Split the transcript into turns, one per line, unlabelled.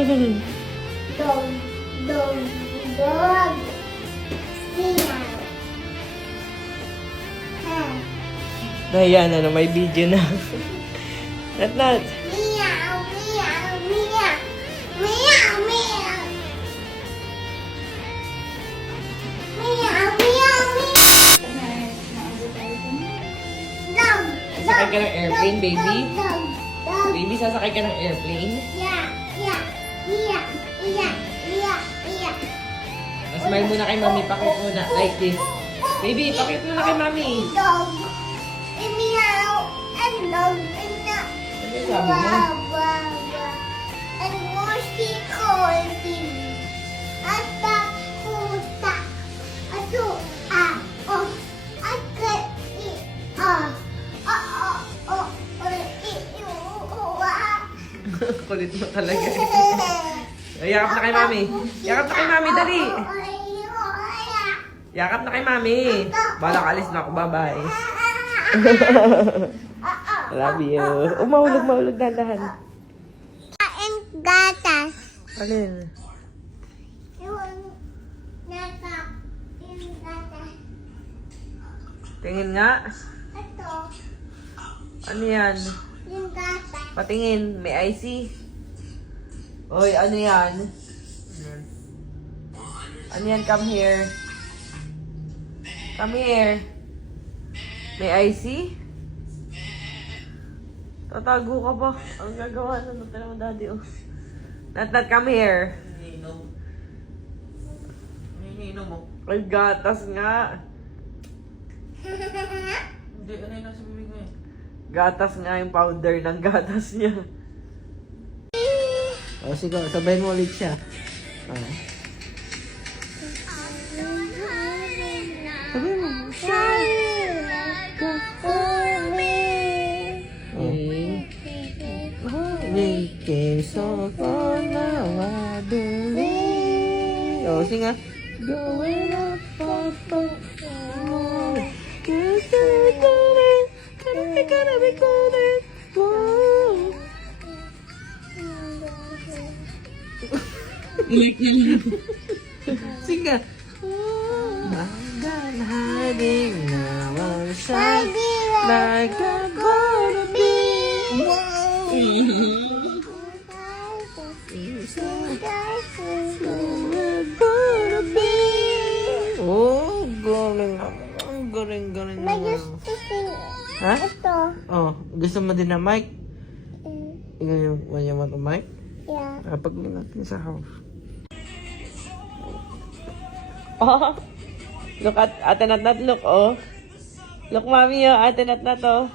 Dog, dog, dog.
Ayan, ano, may video na. Nat, nat.
Meow, meow, meow. Meow, meow. Meow, meow, meow.
Sasakay ka ng airplane, baby? Baby, sasakay ka ng airplane?
Yeah, yeah, yeah, yeah, yeah.
Smile muna kay mami, pakit muna. Like this. Baby, pakit muna kay mami.
Dog. Meow. And dog. And dog.
Ano sabi mo? Kulit mo talaga. Yakap na kay mami. Yakap na kay mami, dali. Yakap na kay mami. Balak alis na ako, bye-bye. Love you. Oh, mahulog, mahulog dahan.
Kain gatas.
Alin? Tingin nga.
Ito,
Ano yan?
yung gatas.
Patingin. May IC. Oy, ano yan? Ano yan? Come here. Come here. May IC? Tatago ka pa. Ang gagawa na ng mo daddy, oh. Nat, nat, come here.
Hinihinom mo.
Ay, gatas nga.
Hindi, ano yung nasa bibig mo eh?
Gatas nga yung powder ng gatas niya. O, oh, sige. Sabayin mo ulit siya. Oh. Sabayin mo. Oh, singa. Going up, Singa. Hanggang hanging naman siya like a. Oh, galing naman. Ang galing-galing
May
naman.
gusto sing
Ha?
ito.
Oh, gusto mo din na mic?
Mm,
Ikaw yung one you want a mic?
Yeah.
Ah, pag natin sa house. Oh, look at ate nat nat look oh. Look mami oh, ate nat nat oh.